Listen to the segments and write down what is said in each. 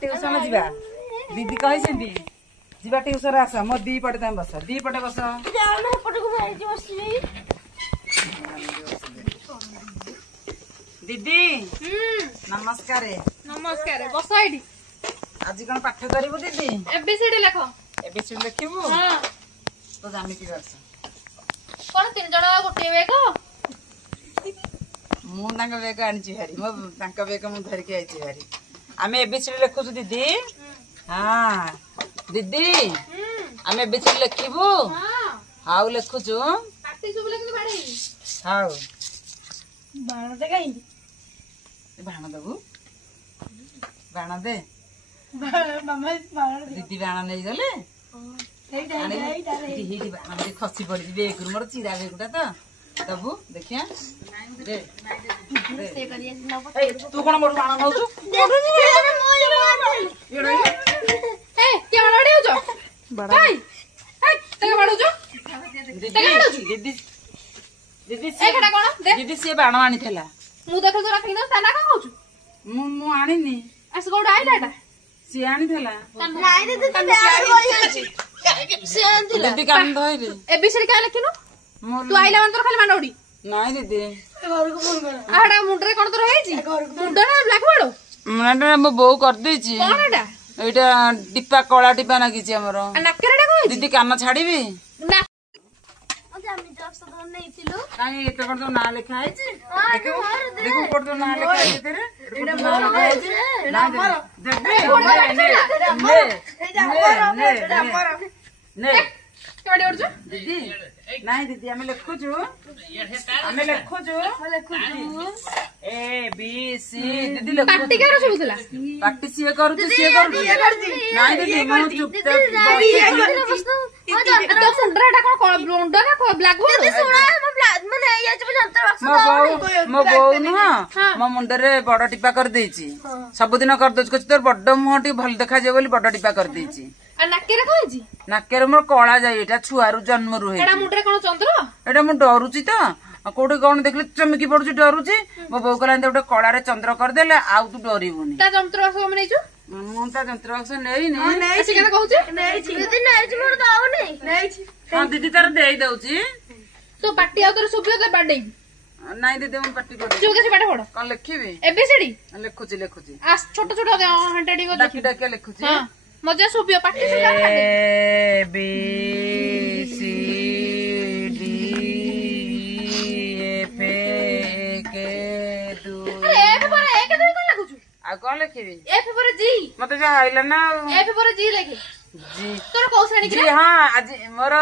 Tuition जीवा दीदी कही जीवा ट्यूशन आस मो दी पटे तुम बस दी पटे बस दीदी नमस्कार नमस्कार बस एडी आज कौन पाठ करू दीदी एबीसीडी लेख एबीसीडी लिखिबू तो जामिति वर्ष कौन तीन जण गोटे बेग मु बेग आनी भारी मो बेग मु धरिकी आई भारी आम एबीसीडी लिखुଛୁ दीदी हाँ दीदी आम एबीसीडी लिखिबू हाउ लिखुଛୁ हाउ बाण दे कहीं बाण दबू बाण दे मामा दीदी बाण नहीं गले खसी पड़ी बेग मोर चिरा बेगुटा तो दबू देखिया दे तू कौन मोर बाण नौଛୁ दीदी सी बाण आनी मु देख तो रखी ना ताना का कहू मु आनी आस कोड आइला एटा सी आनी नाइ दीदी तो ब्याग होई अछि से आंतिला दीदी काम धइले एबीसीडी का लिखिनु तू आइला मन तो खाली मांडोडी नाइ दीदी घर को फोन कर आडा मुंडरे कोन तो रहैछि मुंड ना ब्लैक बोर्ड मुंडरे मो बो कर देछि कोन एटा एटा डिप्पा कळा डिप्पा नागिछि हमर नाकेरडा कहै दीदी कान छाड़ीबी ना আমি জবস দন নেইতিলু কাই এতে কোন তো না লেখা আইছি দেখো দেখো কোন তো না লেখা আইছি তেরে এটা মোর আইছি না দে নে কেডে উড়ছ दीदी नहीं दीदी हमें लिखुछु ए बी सी दीदी लिखु पार्टी केरो सबुतला पार्टी सी करू नहीं दीदी मो चुपचाप तो सुंदरटा कोन ब्लोंडो ना ब्लैक बोर्ड दीदी सुना माने या जब जंतर बक्स मो बो नुह मो मुंडरे बड़ टिपा कर देछि सब दिन कर दछ तोर बड़ मुहटी भल देखा जे बोली बड़ टिपा कर देछि आ नाकेरे कहछि नाकेरे मोर कळा जाय एटा छुआरु जन्म रु एटा मुंडरे कोन चंद्र एटा मु डरुची तो कोटे कौन देखले चमकी पड़ुची डरुची मो बो कहला गोटे कलारे चंद्र कर देले आउ तू डरिबुनी ता जंत्र बक्स हम नैछु मु ता जंत्र बक्स नेई नै से केना कहउची नैछि दीदी नैछि मोर दाउ नै नैछि हां दीदी तार देई दउची तो पार्टी आ तोर सुबियो तो बाडे नहीं दीदी हम पार्टी कर जो के पाठ पढ़ कोन लिखिबे एबीसीडी लिखुची आ छोट छोट हंटेडी को डाकी डाकी लिखुची हां मजा सुबियो पार्टी से कर A B C D F के दू एफ पर एक दो कोन लागुछु आ कोन लिखिबे एफ पर जी मते जे आइला ना एफ पर जी लिखि जी तोर को श्रेणी जी हां आज मोर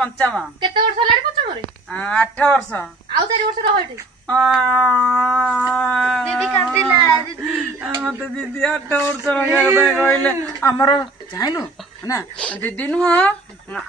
पंचम केते वर्ष लाडी पंचम रे 8 वर्ष आउ 4 वर्ष रहटे दीदी काटिला दीदी मत दीदी 8 वर्ष कहले हमर जाइलु ना दीदी नु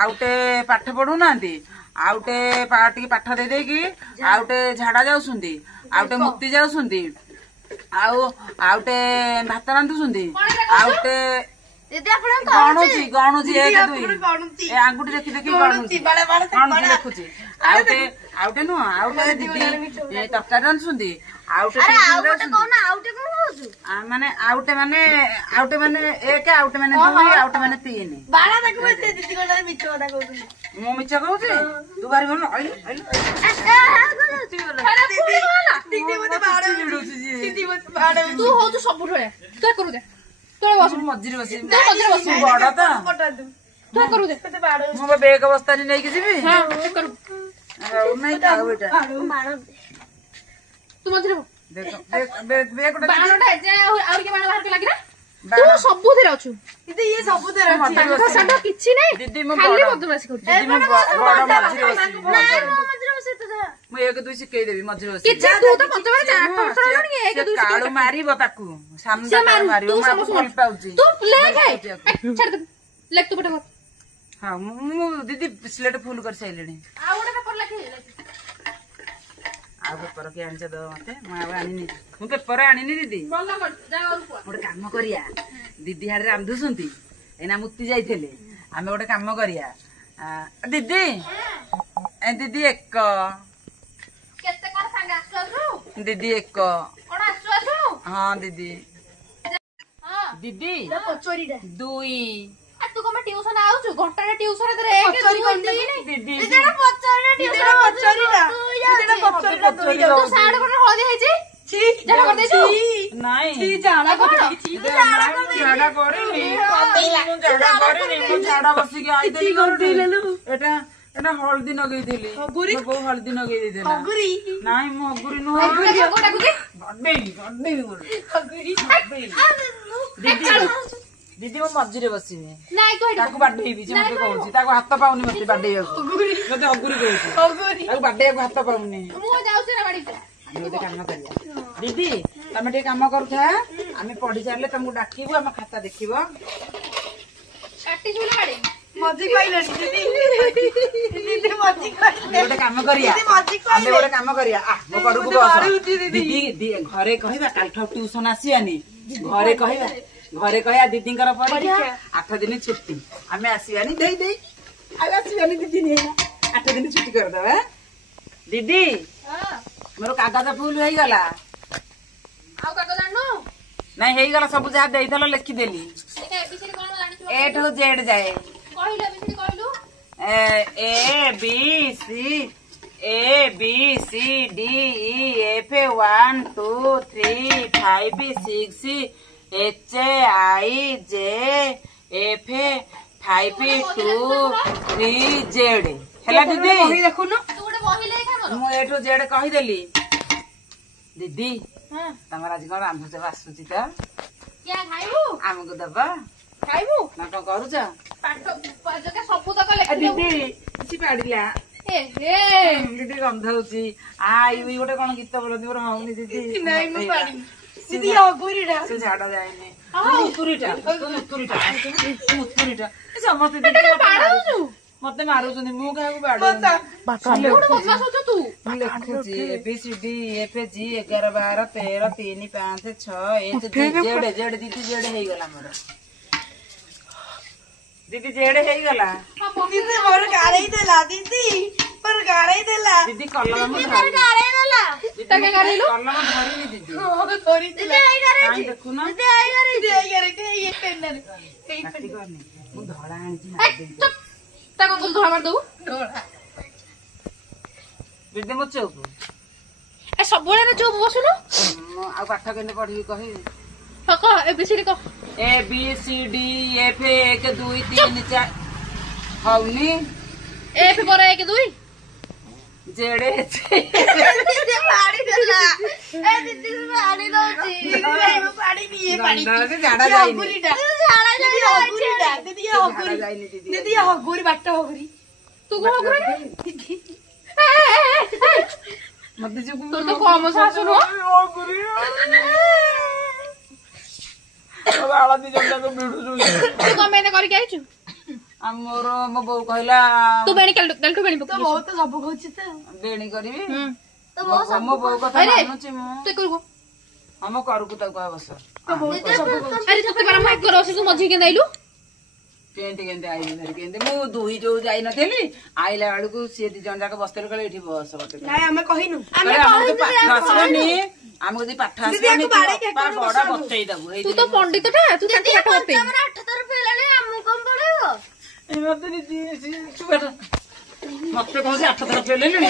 आउटे पाठ पढु नांती आउटे पाटी पाठ दे देकी आउटे झाडा जाउसुंदी आउटे मुक्ति जाउसुंदी आउटे भात रांधुसुंदी आउटे दीदी आपण गणुची एक दुई ए आंगुठी देखि देखि गणुची गणुची देखुची आउटे नु आउटे दीदी तरकारी रांधुसुंदी आउटे माने आउटे माने एक आउटे माने दुई आउटे माने तीन बाला देखो दीदी को मिछ वाला कहू मो मिछ कहूची तू बारी बोल आइल तू हो तू सब ठोया तू करू दे तोरे बस मझिरे बसी बड़ बड़ तू करू दे मो बेग अवस्था नहीं कि जीवी हां करू नहीं खाओ बेटा तू मझिरे देखो बेग बाणटा जे और के बाण बाहर के लागि ना तू सबु थिरा अछु दीदी ये सबु थिरा अछि साडा किछि नै दीदी मो खाली बदमाशी करू दीदी मो बड़ मझिरे बसी नहीं मझिरे बसी तो जा मो एक दुई सिकेई देबी मझिरे बसी किछि तू तो पंच बार 8 वर्ष रहनी एक दुई काळू मारिबो ताकू सामने मारिबो मो फल पाउची तू लेख छाड़ दे लेख तू बेटा हां मु दीदी स्लेट फुल कर साइलेनी आ ओडा पेपर लेख आ पेपर के आनछ दो मते म आनिनी मु पेपर आनिनी दीदी बोल कर जा और गोटे काम करिया दीदी हाड़े रांधुसंती एना मुक्ति जाइथिले आमे गोटे काम करिया दीदी ए दीदी एक केते कोन संग आसु दीदी एक कोन आसु हां दीदी ଦିଦି ପଚରିଟା 2 ତୁ କଣ ଟ୍ୟୁସନ ଆଉଛୁ ଘଣ୍ଟାରେ ଟ୍ୟୁସନ ରେ ଦିଦି ତୁ ସାଡେ କଣ ହଳଦୀ ହେଇଛି ଝାଡା କରିଦେଇଛୁ ନାଇଁ ଝାଡା କଣ ଝାଡା କରିନି ମୁଁ ଝାଡା ବସିକି ଆଇଦେଲି ଏଟା ଏଟା ହଳଦୀ ନଗେଇଥିଲି ବୋଉ ହଳଦୀ ନଗେଇ ଦେଇଥିଲା ନାଇଁ ମୁଁ ଅଗୁରି ନୁହଁ ଦିଦି ମୁଁ ମଝିରେ ବସିବି ତାକୁ ବାଡେଇବି ସେ ମତେ କହୁଛି ତାକୁ ହାତ ପାଉନି ମତେ ବାଡେଇବାକୁ ମତେ ଅଗୁରି କହୁଛି ତାକୁ ବାଡେଇବାକୁ ହାତ ପାଉନି ମୁଁ ଯାଉଛି ନା ବାଡି ଆମେ ଗୋଟେ କାମ କରିବା ଦିଦି ତମେ ଟିକେ କାମ କରୁଥା ଆମେ ପଢି ସାରିଲେ ତମକୁ ଡାକିବୁ ଆମ ଖାତା ଦେଖିବ ମଜି କହିଲେଣି ଗୋଟେ କାମ କରିବା ଆମେ ଗୋଟେ କାମ କରିବା ମୋ ଘରକୁ ବସ ଦିଦି ଘରେ କହିବା କାଲିଠୁ ଟ୍ୟୁସନ ଆସିବାନି ଘରେ କହିବା ଦିଦିଙ୍କର ପରୀକ୍ଷା 8 ଦିନ ଛୁଟି ଆମେ ଆସିବାନି ଦେଇ ଆଉ ଆସିବାନି 2 ଦିନ ହେଇଗଲା 8 ଦିନ ଛୁଟି କରିଦବା ଦିଦି ମୋର କାଗଜ ଫୁଲ ହେଇଗଲା ଆଉ କାଗ ଜାଣିନୁ ନାଇଁ ହେଇଗଲା ସବୁ ଯାହା ଦେଇଥିଲ ଲେଖିଦେଲି A to Z ଯାଏ A B C D E F 1 2 3 5 6 H I J F 5 2 3 Z ହେଲା ଦିଦି ଦେଖୁନୁ ମୁଁ A to Z କହିଦେଲି ଦିଦି ତମର ଆଜି କଣ ରାନ୍ଧୁଛ ଆସୁଛି ତ ଆମକୁ ଦବ ଖାଇବୁ ନା କଣ କରୁଛ ସବୁ ତକ ଦିଦି କିଛି ପାଡ଼ିଲା ଦିଦି ଗନ୍ଧ ହଉଛି ଗୋଟେ କଣ ଗୀତ ବୋଲନ୍ତି ମୋର ହଉନି ଦିଦି ଦିଦି ଅଗୁରିଟା ସେ ଝାଡା ଯାଏନି ମୁତୁରିଟା ସମସ୍ତେ ମତେ ମାରୁଛନ୍ତି ମୁଁ କାହାକୁ ବାଡୁନି ଲେଖୁଛି ABCD EFG 11 12 13 3 5 6 ଜେଡ ଦିଦି ଜେଡ ହେଇଗଲା ମୋର ଦିଦି ଜେଡ ହେଇଗଲା ଦିଦି ମୋର ଗାରେଇ ଦେଲା ଦିଦି କଲମ ମୁଁ ଧରିନି ଦିଦି କାଇଁ ଦେଖୁନ ମୁଁ ଧଳା ଆଣିଛି ଧଳା ମାରିଦବୁ ଦିଦି ମୋ ଚଉକୁ ସବୁବେଳେ ଚୁପ୍ ବସୁନୁ ଆଉ ପାଠ କେମିତି ପଢିବି କହିବି କହ ABCD କହ ABCD F 1 2 3 4 ହଉନି F ପରେ 1 2 ଜେଡେ ମତେ ତୋର ତ କମ ଶାଶୁ ନୁହଁ ହଳଦୀ ଜନ୍ଦାକୁ ବିଡୁଛନ୍ତି ତୁ କଣ ପାଇଁ କରିକି ଆଇଛୁ ଆମର ମୋ ବୋଉ କହିଲା ତୁ ବେଣୀ କାଲିଠୁ ବେଣୀ ତ ବହୁତ ସବୁ କହୁଛି ତ ବେଣୀ କରିବି ମୋ ବୋଉ କଥା ମାନୁଛି ମୁଁ ଆମ କରକୁ ତାକୁ ବସ ଆରେ ତତେ ପରା ମାଇକ ରସି ତୁ ମଝି କେମିତି ଆଇଲୁ କେମିତି ଆଇଲି ଧରି କେମିତି ମୁଁ ଦୁଇ ଯୋଉ ଯାଇନଥିଲି ଆଇଲା ବେଳକୁ ସିଏ 2 ଜଣ ଯାକ ବସିଥିଲେ କହିଲେ ଏଠି ବସ ଆମେ କହିନୁ ପାଠ ଆସିବନି ଆମକୁ ଯଦି ପାଠ ଆସିବନି ବଡ ବତେଇ ଦବୁ ତୁ ତ ପଣ୍ଡିତଟା ତୁ ତାକୁ ପାଠ ବତେଇ ମତେ କହୁଛି 8 ଥର ଫେଲେଣି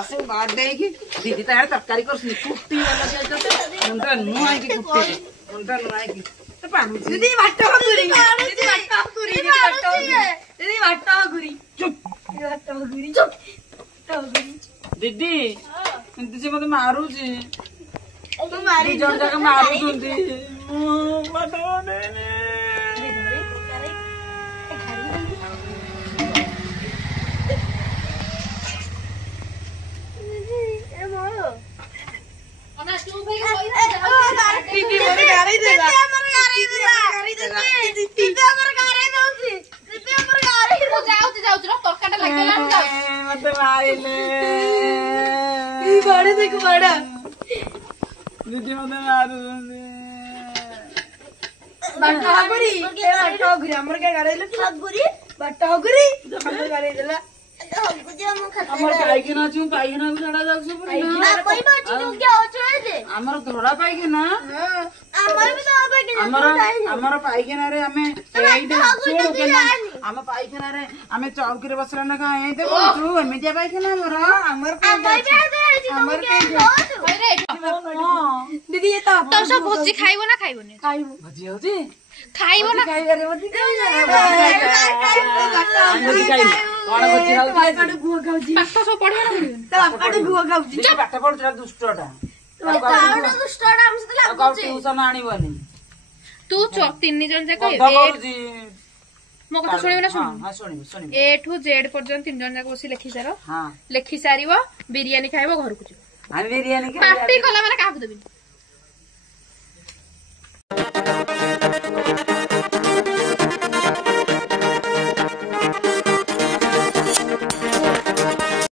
ଆସିବୁ ବାଡେଇକି ଦିଦି ତା ତରକାରୀ କରୁଛନ୍ତି କୁଟି ମୁଣ୍ଡ ନୁଆଁକି ଦିଦି ଭାତ ଦିଦି ଏମିତି ସେ ମତେ ମାରୁଛି 2 ଜଣ ଯାକ ମାରୁଛନ୍ତି ମତେ ମାରିଲେ ଦିଦି ମତେ ମାରୁଛନ୍ତି ଆମର କିଏ ଗାରେଇଲା ବାଟ ହଗୁରି ଗାରେଇ ଦେଲା ଆମର ପାଇଖାନା ଅଛି ପାଇଖାନା ଝାଡା ଯାଉଛି ଆମର ଧଡା ପାଇଖାନା ଆମର ପାଇଖାନାରେ ଆମେ ଆମ ପାଇଖାନାରେ ଆମେ ଚୌକିରେ ବସିଲା ନା ଏଇତେ କରୁଛୁ ଏମିତିଆ ପାଇଖାନା ଆମର ଦିଦି ଏ ତ ତମ ସବୁ ଭୋଜି ଖାଇବ ନା ଖାଇବନି? ଭୋଜି ହଉଛି ଖାଇବ ନା? ଖାଇବାରେ ଭୋଜି କଣ ଭୋଜି ହଉଛି ଗୁହ ଖାଉଛି ପାଠ ସବୁ ପଢିବ ନା ପଢିବନି? ତା ବାପାଟା ଗୁହ ଖାଉଛି ପାଠ ପଢୁଥିଲା ଦୁଷ୍ଟଟା ଟିଉସନ ଆଣିବନି ତୁ 3 ଜଣ ଯାକ କରୁଛି ମୋ କଥା ଶୁଣିବ ନା ହଁ ଶୁଣିବୁ ଶୁଣିବୁ A ଠୁ Z ପର୍ଯ୍ୟନ୍ତ 3 ଜଣ ଯାକ ବସି ଲେଖି ସାର। ହଁ ଲେଖି ସାରିବ ବିରିୟାନୀ ଖାଇବ ଘରକୁ ଯିବ। ଆମେ ବିରିୟାନୀ ପାର୍ଟି କଲା ମାନେ କାହାକୁ ଦେବିନି।